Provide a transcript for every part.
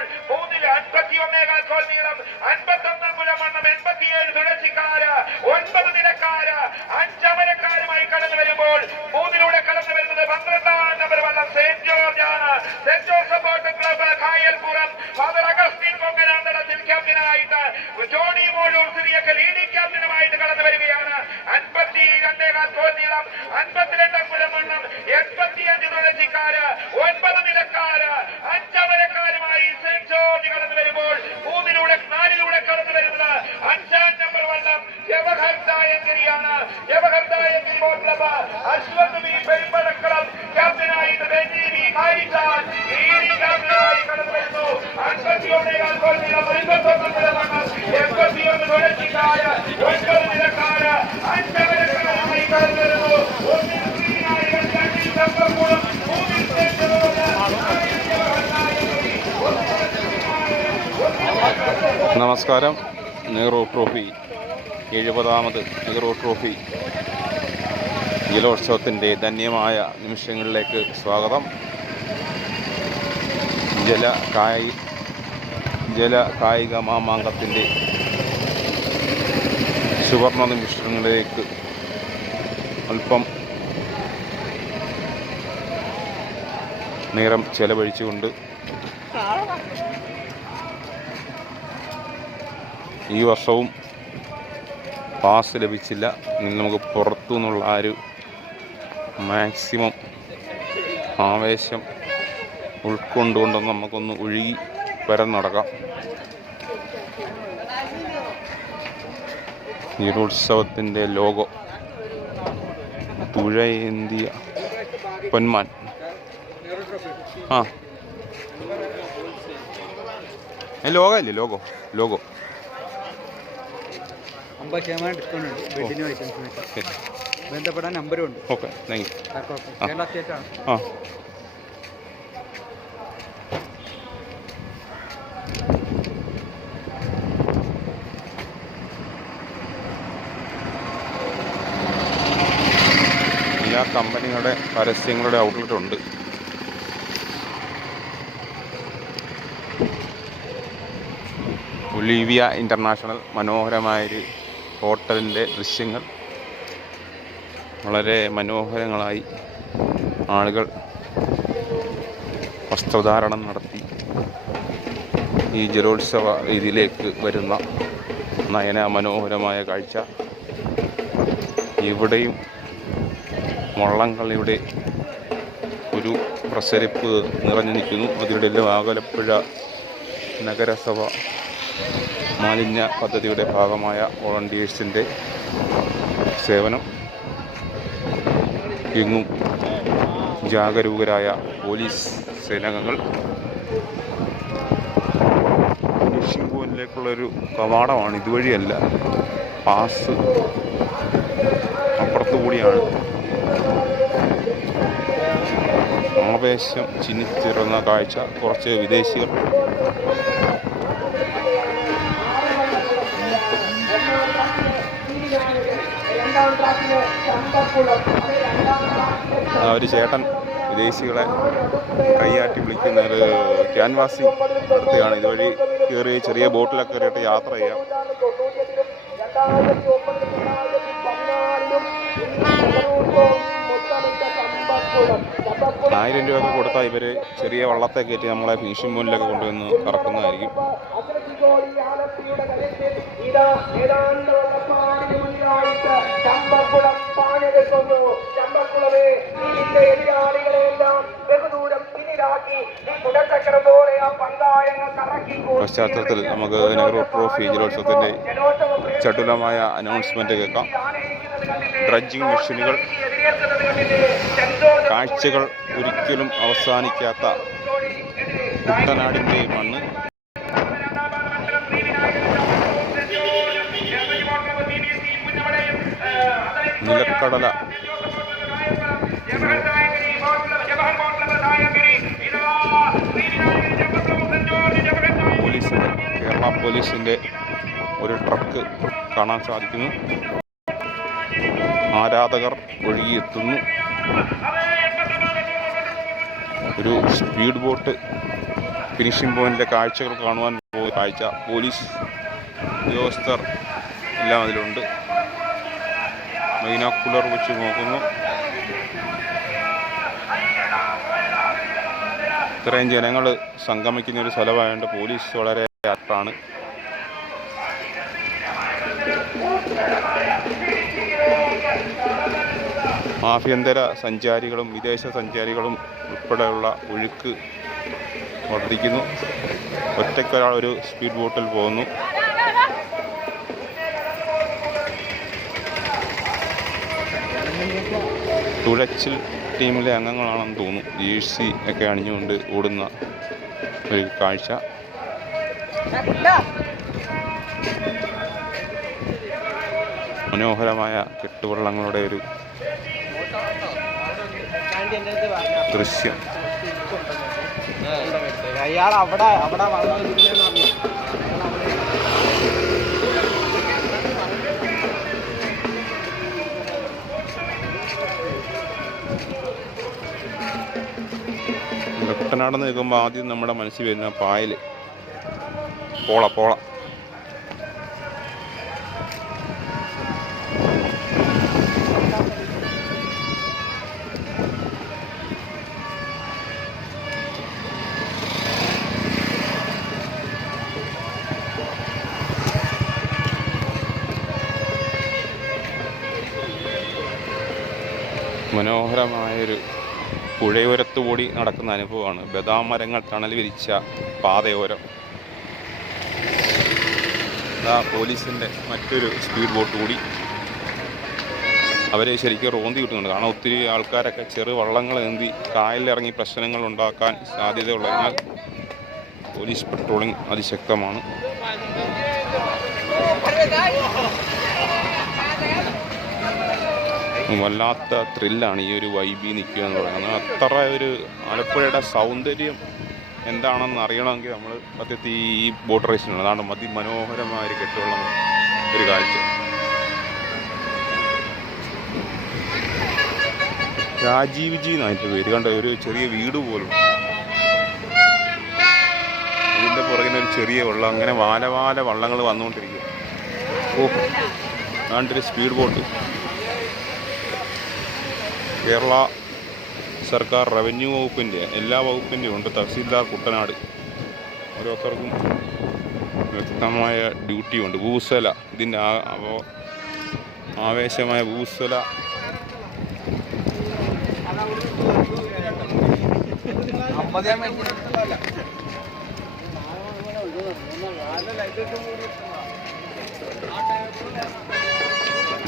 വരുമ്പോൾ 51 ഗോൾ നീളം, 51 മുഴമണ്ണം, 87 തുളസിക്കാര്, 9 നിലക്കാര്, 5 അമരക്കാരുമായി കടന്നു വരുമ്പോൾ 3 കടന്നു വരുന്നത് 12 നമ്പർ വള്ളം സെന്റ് ജോർജ് ആണ്. Saint Joseph boat club Kayalpuram father Augustine Ponkananthadathil ക്യാപ്റ്റനായിട്ട് ജോണി മോളൂർ സിറിയക്ക് ലീഡിംഗ് ക്യാപ്റ്റനുമായിട്ട് കടന്നു വരികയാണ്. 52 ഗോൾ നീളം, 52 മുഴമണ്ണം, 85 തുളസിക്കാര്, 9 നിലക്കാര്, 5 അമരക്കാരുമായി സെന്റ് ജോർജ് കടന്നു വരുമ്പോൾ 4 കടന്നു വരുന്നത് 5 നമ്പർ വള്ളം ജവഹർ ദായങ്കരിയാണ്. Jawahar Thayankari boat club Ashwath B Perumpadakkalam ക്യാപ്റ്റനായിട്ട് ബെന്നി ബി കാരിച്ചാൽ ലീഡിംഗ് ക്യാപ്റ്റനായി കടന്നു വരുന്നു. 51 ഗോൾ നീളം, 51 മുഴമണ്ണം, 81 തുളസിക്കാര്, 9 നിലക്കാര്, 5 അമരക്കാരുമായി കടന്നു വരുന്നു. 1 ശ്രീനായകൻ, 2 ചമ്പക്കുളം, 3 സെന്റ് ജോർജ്, നമസ്കാരം. നെഹ്റു ട്രോഫി 70ാമത് നെഹ്റു ട്രോഫി ജലോത്സവത്തിൻ്റെ ധന്യമായ നിമിഷങ്ങളിലേക്ക് സ്വാഗതം. ജല കായിക മാമാങ്കത്തിൻ്റെ സുവർണ നിമിഷങ്ങളിലേക്ക് അല്പം നേരം ചെലവഴിച്ചുകൊണ്ട് ഈ വർഷവും പാസ് ലഭിച്ചില്ല. നമുക്ക് പുറത്തു നിന്നുള്ള ആ ഒരു മാക്സിമം ആവേശം ഉൾക്കൊണ്ടുകൊണ്ട് നമുക്കൊന്ന് ഒഴുകി വരാൻ നടക്കാം. ജലോത്സവത്തിൻ്റെ ലോഗോ തുഴയേന്തിയ പൊന്മാൻ. ലോഗോ അല്ലേ? ലോഗോ ബന്ധപ്പെടാൻ നമ്പരും ഉണ്ട്. Okay, thank you. Kerala state ആണ്. എല്ലാ കമ്പനികളുടെ പരസ്യങ്ങളുടെ ഔട്ട്ലെറ്റ് ഉണ്ട്. ഒലീവിയ ഇൻ്റർനാഷണൽ മനോഹരമായൊരു ഹോട്ടലിൻ്റെ ദൃശ്യങ്ങൾ. വളരെ മനോഹരങ്ങളായി ആളുകൾ വസ്ത്രധാരണം നടത്തി ഈ ജലോത്സവ രീതിയിലേക്ക് വരുന്ന നയന മനോഹരമായ കാഴ്ച. ഇവിടെയും വള്ളങ്ങളുടെ ഒരു പ്രസരിപ്പ് നിറഞ്ഞു നിൽക്കുന്നു. അതിനിടയിൽ ആലപ്പുഴ നഗരസഭ മാലിന്യ പദ്ധതിയുടെ ഭാഗമായ വോളണ്ടിയേഴ്സിൻ്റെ സേവനം. എങ്ങും ജാഗരൂകരായ പോലീസ് സേനാംഗങ്ങൾ. ഫിഷിംഗ് പോയിന്റിലേക്കുള്ളൊരു കവാടമാണ്, ഇതുവഴിയല്ല, പാസ് അപ്പുറത്തുകൂടിയാണ്. ആവേശം ചിന്നിച്ചിരുന്ന കാഴ്ച. കുറച്ച് വിദേശികൾ ഒരു ചേട്ടൻ വിദേശികളെ കൈയാട്ടി വിളിക്കുന്ന ഒരു ക്യാൻവാസിങ് നടത്തുകയാണ്. ഇതുവഴി കയറി ചെറിയ ബോട്ടിലൊക്കെ കയറിയിട്ട് യാത്ര ചെയ്യാം. 1000 രൂപയൊക്കെ കൊടുത്താൽ ഇവർ ചെറിയ വള്ളത്തെ കയറ്റി നമ്മളെ ഫിഷിംഗ് പോയിന്റിലൊക്കെ കൊണ്ടുവന്ന് കറക്കുന്നതായിരിക്കും. പശ്ചാത്തലത്തിൽ നമുക്ക് നെഹ്റു ട്രോഫി ജലോത്സവത്തിൻ്റെ ചടുലമായ അനൗൺസ്മെൻറ്റ് കേൾക്കാം. ഡ്രഡ്ജിങ് മെഷീനുകൾ, കാഴ്ചകൾ ഒരിക്കലും അവസാനിക്കാത്ത കുട്ടനാടിൻ്റെ മണ്ണ്. നിലക്കടല കേരള പോലീസിൻ്റെ ഒരു ട്രക്ക് കാണാൻ സാധിക്കുന്നു. ആരാധകർ ഒഴുകിയെത്തുന്നു. ഒരു സ്പീഡ് ബോട്ട് ഫിനിഷിംഗ് പോയിന്റിലെ കാഴ്ചകൾ കാണുവാൻ പോകുന്ന കാഴ്ച. പോലീസ് ഉദ്യോഗസ്ഥർ എല്ലാം അതിലുണ്ട്. ബൈനോക്കുലർ വെച്ച് നോക്കുന്നു. ഇത്രയും ജനങ്ങൾ സംഗമിക്കുന്ന ഒരു സ്ഥലമായതുകൊണ്ട് പോലീസ് വളരെ ആക്റ്റാണ്. ആഭ്യന്തര സഞ്ചാരികളും വിദേശ സഞ്ചാരികളും ഉൾപ്പെടെയുള്ള ഒഴുക്ക് വർദ്ധിക്കുന്നു. ഒറ്റയ്ക്കൊരാൾ ഒരു സ്പീഡ് ബോട്ടിൽ പോകുന്നു. തുഴച്ചിൽ ടീമിലെ അംഗങ്ങളാണെന്ന് തോന്നുന്നു. ജേഴ്സി ഒക്കെ അണിഞ്ഞുകൊണ്ട് ഓടുന്ന ഒരു കാഴ്ച. മനോഹരമായ കെട്ടുവള്ളങ്ങളുടെ ഒരു ദൃശ്യം. അയാൾ അവിടെ കുട്ടനാടെന്ന് നിൽക്കുമ്പോൾ ആദ്യം നമ്മുടെ മനസ്സിൽ വരുന്ന പായൽ, പോള. മനോഹരമായൊരു പുഴയോരത്തുകൂടി നടക്കുന്ന അനുഭവമാണ്. ബദാം മരങ്ങൾ തണൽ വിരിച്ച പാതയോരം. പോലീസിൻ്റെ മറ്റൊരു സ്പീഡ് ബോട്ട് കൂടി. അവരെ ശരിക്കും റോന്തി കിട്ടുന്നുണ്ട്. കാരണം ഒത്തിരി ആൾക്കാരൊക്കെ ചെറു വള്ളങ്ങൾ നീന്തി കായലിലിറങ്ങി പ്രശ്നങ്ങൾ ഉണ്ടാക്കാൻ സാധ്യതയുള്ളതിനാൽ പോലീസ് പെട്രോളിംഗ് അതിശക്തമാണ്. വല്ലാത്ത ത്രില്ലാണ് ഈ ഒരു വൈബി നിൽക്കുക എന്ന് പറയുന്നത്. അത്ര ഒരു ആലപ്പുഴയുടെ സൗന്ദര്യം എന്താണെന്ന് അറിയണമെങ്കിൽ നമ്മൾ സത്യത്തിൽ ഈ ബോട്ട് റേസിനാണ്. അതാണ് അതിമനോഹരമായ ഒരു കെട്ടുള്ള ഒരു കാഴ്ച. രാജീവ് ജി എന്നായിട്ട് പേര്. കണ്ട ഒരു ചെറിയ വീട് പോലും. ഇതിൻ്റെ പുറകിന് ഒരു ചെറിയ വള്ളം. അങ്ങനെ വാല വള്ളങ്ങൾ വന്നുകൊണ്ടിരിക്കുക. അതാണ്ടൊരു സ്പീഡ് ബോട്ട്. കേരള സർക്കാർ റവന്യൂ വകുപ്പിൻ്റെ എല്ലാ വകുപ്പിൻ്റെയും ഉണ്ട്. തഹസീൽദാർ കുട്ടനാട് ഓരോരുത്തർക്കും വ്യക്തമായ ഡ്യൂട്ടിയുണ്ട്. ഭൂസല ഇതിൻ്റെ ആവേശമായ ഭൂസല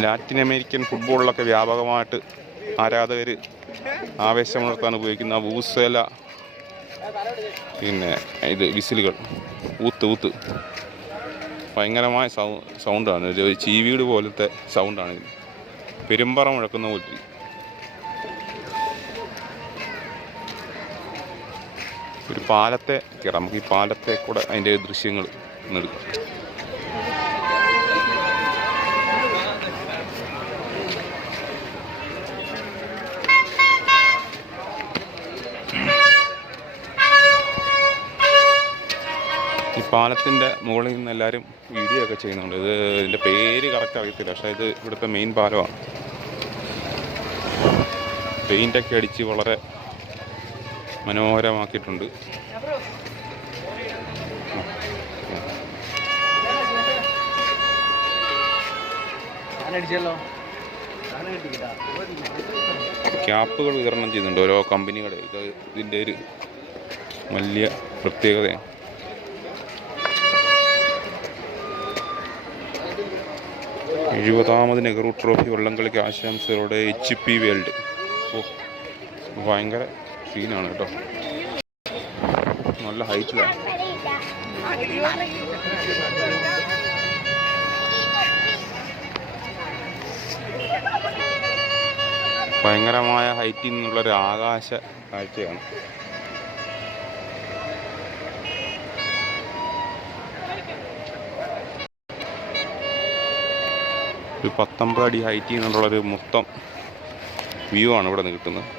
ലാറ്റിൻ അമേരിക്കൻ ഫുട്ബോളിലൊക്കെ വ്യാപകമായിട്ട് ആരാധകർ ആവേശമുണർത്താൻ ഉപയോഗിക്കുന്ന വൂസല, പിന്നെ ഇത് വിസിലുകൾ, ഊത്ത് ഭയങ്കരമായ സൗണ്ടാണ്. ഒരു ചീവീട് പോലത്തെ സൗണ്ടാണ് ഇത്. പെരുമ്പറ മുഴക്കുന്ന പോലെ. ഒരു പാലത്തെ കയറാം. നമുക്ക് ഈ പാലത്തെ കൂടെ അതിൻ്റെ ദൃശ്യങ്ങൾ എടുക്കാം. ഈ പാലത്തിൻ്റെ മുകളിൽ നിന്ന് എല്ലാവരും വീഡിയോ ഒക്കെ ചെയ്യുന്നുണ്ട്. ഇതിൻ്റെ പേര് കറക്റ്റ് അറിയത്തില്ല. പക്ഷേ ഇത് ഇവിടുത്തെ മെയിൻ പാലമാണ്. പെയിൻ്റൊക്കെ അടിച്ച് വളരെ മനോഹരമാക്കിയിട്ടുണ്ട്. ക്യാപ്പുകൾ വിതരണം ചെയ്യുന്നുണ്ട് ഓരോ കമ്പനികളുടെ. ഇതിൻ്റെ ഒരു വലിയ പ്രത്യേകതയാണ്. എഴുപതാമത് നെഹ്റു ട്രോഫി വള്ളംകളിക്ക് ആശംസകളോടെ HP വേൾഡ്. ഭയങ്കര സീനാണ് കേട്ടോ. നല്ല ഹൈറ്റിലാണ്. ഭയങ്കരമായ ഹൈറ്റിൽ നിന്നുള്ളൊരു ആകാശ കാഴ്ചയാണ്. ഒരു 19 അടി ഹൈറ്റിൽ നിന്നുള്ളൊരു മൊത്തം വ്യൂ ആണ് ഇവിടെ നിന്ന് കിട്ടുന്നത്.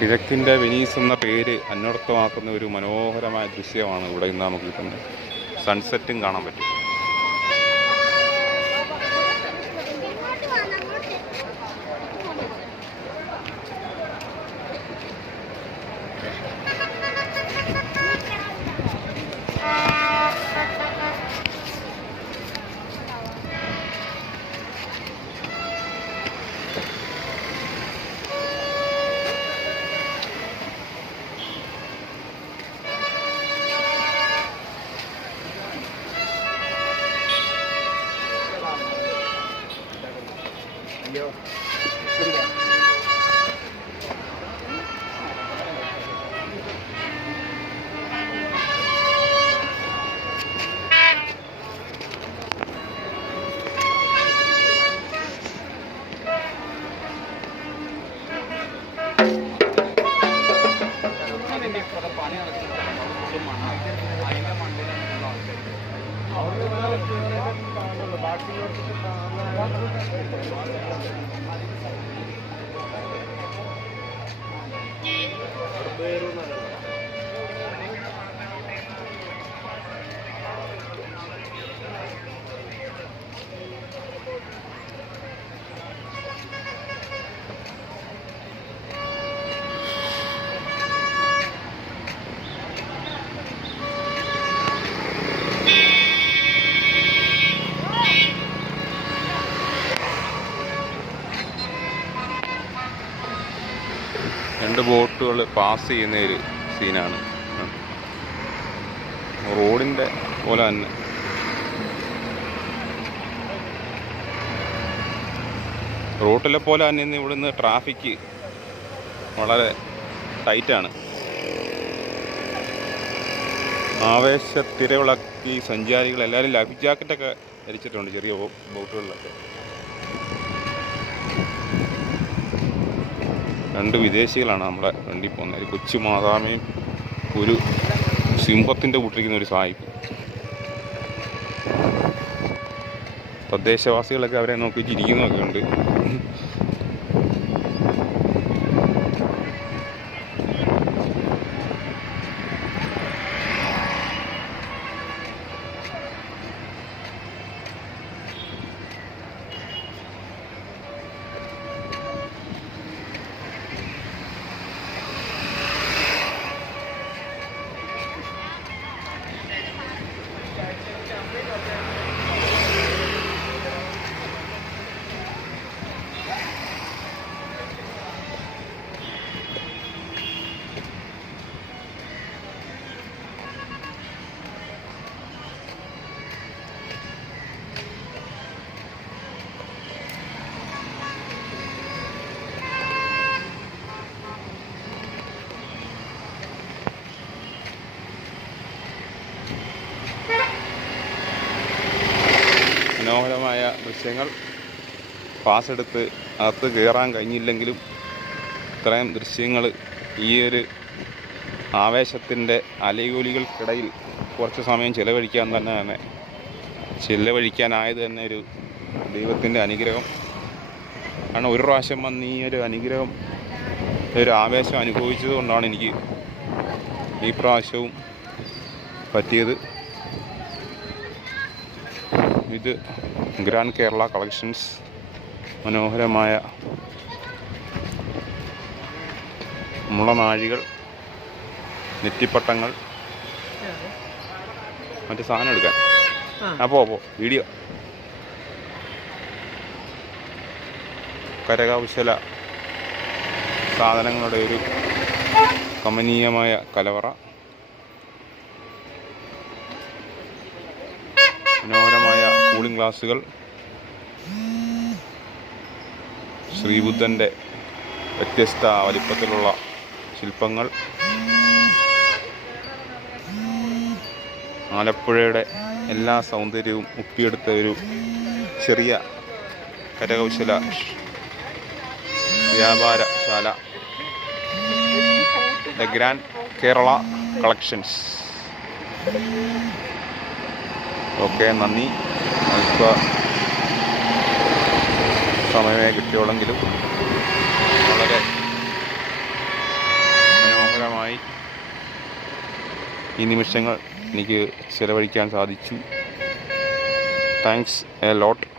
കിഴക്കിൻ്റെ വെനീസ് എന്ന പേര് അന്വർത്ഥമാക്കുന്ന ഒരു മനോഹരമായ ദൃശ്യമാണ് ഇവിടെ ഇന്ന് നമുക്ക് കിട്ടുന്നത്. സൺസെറ്റും കാണാൻ പറ്റും. രണ്ട് ബോട്ടുകൾ പാസ് ചെയ്യുന്ന ഒരു സീനാണ്. റോഡിൻ്റെ പോലെ തന്നെ റോട്ടിലെ പോലെ തന്നെ ഇന്ന് ഇവിടുന്ന് ട്രാഫിക് വളരെ ടൈറ്റാണ്. ആവേശത്തിരവിളക്കി സഞ്ചാരികൾ എല്ലാവരും ലൈഫ് ജാക്കറ്റൊക്കെ ധരിച്ചിട്ടുണ്ട് ചെറിയ ബോട്ടുകളിലൊക്കെ. രണ്ട് വിദേശികളാണ് നമ്മളെ വണ്ടി പോകുന്നത്. ഒരു കൊച്ചു മാതാമയും ഒരു സിംഹത്തിൻ്റെ കൂട്ടിരിക്കുന്ന ഒരു സായിപ്പ്. തദ്ദേശവാസികളൊക്കെ അവരെ നോക്കി ചിരിക്കുന്നതൊക്കെ ഉണ്ട്. മനോഹരമായ ദൃശ്യങ്ങൾ. പാസ് എടുത്ത് അകത്ത് കയറാൻ കഴിഞ്ഞില്ലെങ്കിലും ഇത്രയും ദൃശ്യങ്ങൾ ഈ ഒരു ആവേശത്തിൻ്റെ അലയൊലികൾക്കിടയിൽ കുറച്ച് സമയം ചിലവഴിക്കാനായത് തന്നെ ഒരു ദൈവത്തിൻ്റെ അനുഗ്രഹം. കാരണം ഒരു പ്രാവശ്യം വന്ന് ഈ ഒരു അനുഗ്രഹം, ഒരു ആവേശം അനുഭവിച്ചത് കൊണ്ടാണ് എനിക്ക് ഈ പ്രാവശ്യവും പറ്റിയത്. ഇത് ഗ്രാൻഡ് കേരള കളക്ഷൻസ്. മനോഹരമായ മുളനാഴികൾ, നെറ്റിപ്പട്ടങ്ങൾ, മറ്റു സാധനം എടുക്കാൻ. അപ്പോൾ വീഡിയോ കരകൗശല സാധനങ്ങളുടെ ഒരു കമനീയമായ കലവറ. മനോഹരമായ കൂളിംഗ് ഗ്ലാസുകൾ, ശ്രീബുദ്ധൻ്റെ വ്യത്യസ്ത വലിപ്പത്തിലുള്ള ശില്പങ്ങൾ, ആലപ്പുഴയുടെ എല്ലാ സൗന്ദര്യവും ഒപ്പിയെടുത്ത ഒരു ചെറിയ കരകൗശല വ്യാപാരശാല, the grand Kerala collections. Okay, നന്ദി. അല്പ സമയമേ കിട്ടിയോളെങ്കിലും വളരെ ഈ നിമിഷങ്ങൾ എനിക്ക് ചിലവഴിക്കാൻ സാധിച്ചു. Thanks a lot.